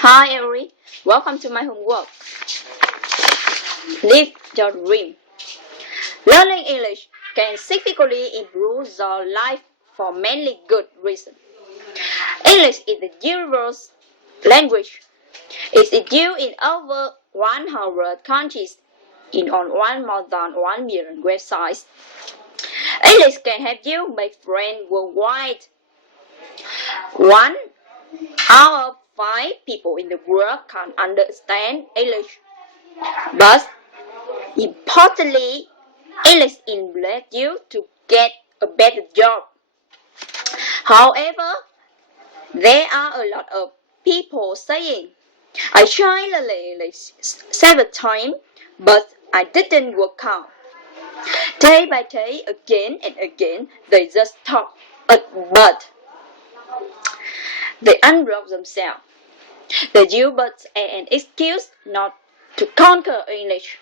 Hi everyone, welcome to my homework. Live your dream. Learning English can significantly improve your life for many good reasons. English is the universal language. It is used in over 100 countries and on more than 1 million websites. English can help you make friends worldwide. 1 out of 5 people in the world can understand English. But importantly, English enables you to get a better job. However, there are a lot of people saying, I tried learning English 7 times, but I didn't work out. Day by day, again and again, they just talk, but they unblock themselves. They use but an excuse not to conquer English.